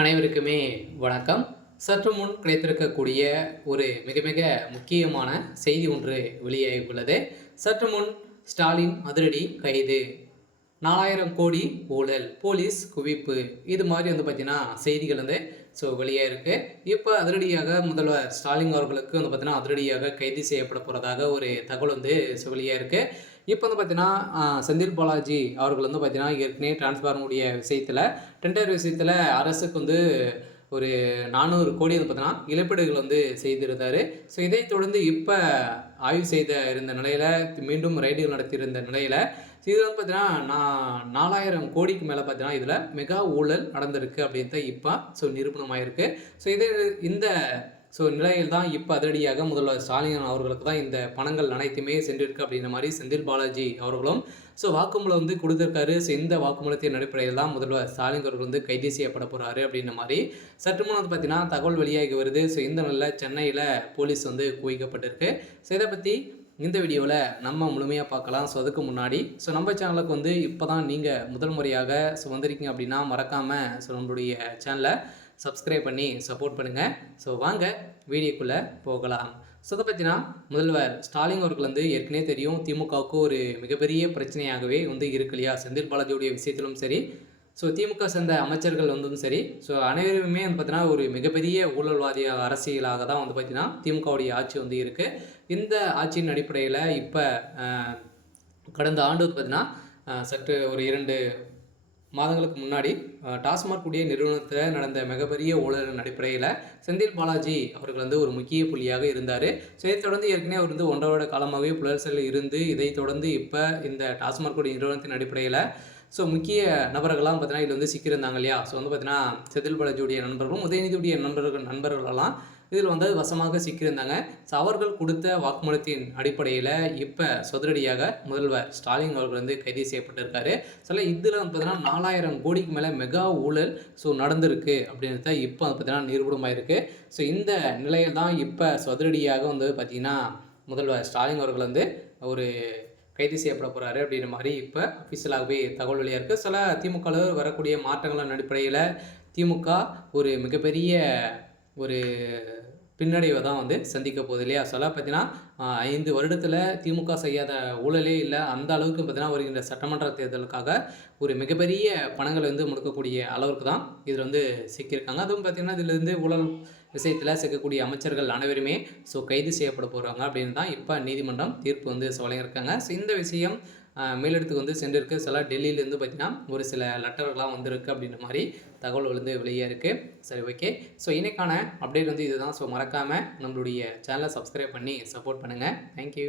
அனைவருக்குமே வணக்கம். சற்று முன் கிடைத்திருக்கக்கூடிய ஒரு மிக மிக முக்கியமான செய்தி ஒன்று வெளியாகி உள்ளது. சற்று முன் ஸ்டாலின் அதிரடி கைது, 4000 கோடி ஊழல், போலீஸ் குவிப்பு, இது மாதிரி பார்த்தீங்கன்னா செய்திகள் வெளியாக இருக்குது. இப்போ அதிரடியாக முதல்வர் ஸ்டாலின் அவர்களுக்கு பார்த்தீங்கன்னா அதிரடியாக கைது செய்யப்பட போகிறதாக ஒரு தகவல் வெளியாக இருக்குது. இப்போ பார்த்தீங்கன்னா செந்தில் பாலாஜி அவர்கள் பார்த்தீங்கன்னா ஏற்கனவே டிரான்ஸ்ஃபார்முடைய விஷயத்தில் டெண்டர் விஷயத்தில் அரசுக்கு ஒரு 400 கோடி பார்த்தீங்கன்னா இழப்பீடுகள் செய்திருந்தார். ஸோ இதை தொடர்ந்து இப்போ ஆய்வு செய்த இருந்த நிலையில் மீண்டும் ரைடுகள் நடத்தியிருந்த நிலையில் இது பார்த்தீங்கன்னா 4000 கோடிக்கு மேலே பார்த்தீங்கன்னா இதில் மெகா ஊழல் நடந்திருக்கு அப்படின்ட்டு இப்போ நிரூபணமாயிருக்கு. ஸோ இந்த நிலையில் தான் இப்போ அதிரடியாக முதல்வர் ஸ்டாலின் அவர்களுக்கு தான் இந்த பணங்கள் அனைத்துமே சென்றிருக்கு அப்படின்ற மாதிரி செந்தில் பாலாஜி அவர்களும் வாக்குமூலம் கொடுத்துருக்காரு. ஸோ இந்த வாக்குமூலத்தின் அடிப்படையில் தான் முதல்வர் ஸ்டாலின் அவர்கள் கைது செய்யப்பட போகிறாரு அப்படின்ற மாதிரி சற்று முன் பார்த்தீங்கன்னா தகவல் வெளியாகி வருது. ஸோ இந்த நிலையில் சென்னையில் போலீஸ் குவிக்கப்பட்டிருக்கு. ஸோ இதை பற்றி இந்த வீடியோவில் நம்ம முழுமையாக பார்க்கலாம். ஸோ அதுக்கு முன்னாடி நம்ம சேனலுக்கு இப்போ தான் நீங்கள் முதல் முறையாக வந்திருக்கீங்க அப்படின்னா மறக்காமல் நம்மளுடைய சேனலை சப்ஸ்கிரைப் பண்ணி சப்போர்ட் பண்ணுங்கள். ஸோ வாங்க வீடியோக்குள்ளே போகலாம். ஸோ அதை பார்த்தீங்கன்னா முதல்வர் ஸ்டாலின் அவர்கள் ஏற்கனவே தெரியும் திமுகவுக்கு ஒரு மிகப்பெரிய பிரச்சனையாகவே இருக்கு இல்லையா. செந்தில் பாலாஜியுடைய விஷயத்திலும் சரி, ஸோ திமுக சேர்ந்த அமைச்சர்கள் சரி, ஸோ அனைவருமே பார்த்தீங்கன்னா ஒரு மிகப்பெரிய ஊழல்வாதி அரசியலாக தான் பார்த்தீங்கன்னா திமுகவுடைய ஆட்சி இருக்குது. இந்த ஆட்சியின் அடிப்படையில் இப்போ கடந்த ஆண்டு பார்த்தீங்கன்னா சற்று ஒரு 2 மாதங்களுக்கு முன்னாடி டாஸ்மாக் உடைய நிறுவனத்தில் நடந்த மிகப்பெரிய ஊழலின் அடிப்படையில் செந்தில் பாலாஜி அவர்கள் ஒரு முக்கிய புள்ளியாக இருந்தார். ஸோ இதை தொடர்ந்து ஏற்கனவே அவர் 1.5 வருட காலமாகவே புலர்சலில் இருந்து இதை தொடர்ந்து இப்போ இந்த டாஸ்மாக் உடைய நிறுவனத்தின் அடிப்படையில் முக்கிய நபர்கள்லாம் பார்த்தீங்கன்னா இதில் சிக்கியிருந்தாங்க இல்லையா. ஸோ பார்த்தீங்கன்னா செந்தில் பாலாஜியுடைய நண்பர்களும் உதயநிதியுடைய நண்பர்களெல்லாம் இதில் வசமாக சிக்கியிருந்தாங்க. ஸோ அவர்கள் கொடுத்த வாக்குமூலத்தின் அடிப்படையில் இப்போ சொதரடியாக முதல்வர் ஸ்டாலின் அவர்கள் கைது செய்யப்பட்டிருக்காரு. இதில் பார்த்தீங்கன்னா 4000 கோடிக்கு மேலே மெகா ஊழல் நடந்திருக்கு அப்படின்றத இப்போ பார்த்தீங்கன்னா நிரூபணமாயிருக்கு. ஸோ இந்த நிலையில் தான் இப்போ சொதரடியாக பார்த்தீங்கன்னா முதல்வர் ஸ்டாலின் அவர்கள் ஒரு கைது செய்யப்பட போகிறாரு அப்படின்ற மாதிரி இப்போ அஃபிஷியலாகவே தகவல் வெளியாக இருக்குது. திமுகவில் வரக்கூடிய மாற்றங்களின் அடிப்படையில் திமுக ஒரு மிகப்பெரிய ஒரு பின்னடைவை தான் சந்திக்க போகுது இல்லையா. பார்த்தீங்கன்னா 5 வருடத்தில் திமுக செய்யாத ஊழலே இல்லை. அந்த அளவுக்கு பார்த்தீங்கன்னா வருகின்ற சட்டமன்ற தேர்தலுக்காக ஒரு மிகப்பெரிய பணங்களை முடக்கக்கூடிய அளவுக்கு தான் இதில் சிக்கியிருக்காங்க. அதுவும் பார்த்தீங்கன்னா இதிலிருந்து ஊழல் விஷயத்தில் சிக்கக்கூடிய அமைச்சர்கள் அனைவருமே கைது செய்யப்பட போகிறாங்க அப்படின்னு தான் இப்போ நீதிமன்றம் தீர்ப்பு வழங்கியிருக்காங்க. ஸோ இந்த விஷயம் மேலிடத்துக்கு சென்றிருக்கு. டெல்லியிலேருந்து பார்த்தீங்கன்னா ஒரு சில லெட்டர்கள்லாம் வந்திருக்கு அப்படின்ற மாதிரி தகவல் வெளியே இருக்குது. சரி, ஓகே. ஸோ இன்னைக்கான அப்டேட் இதுதான். ஸோ மறக்காமல் நம்மளுடைய சேனலை சப்ஸ்கிரைப் பண்ணி சப்போர்ட் பண்ணுங்கள். தேங்க்யூ.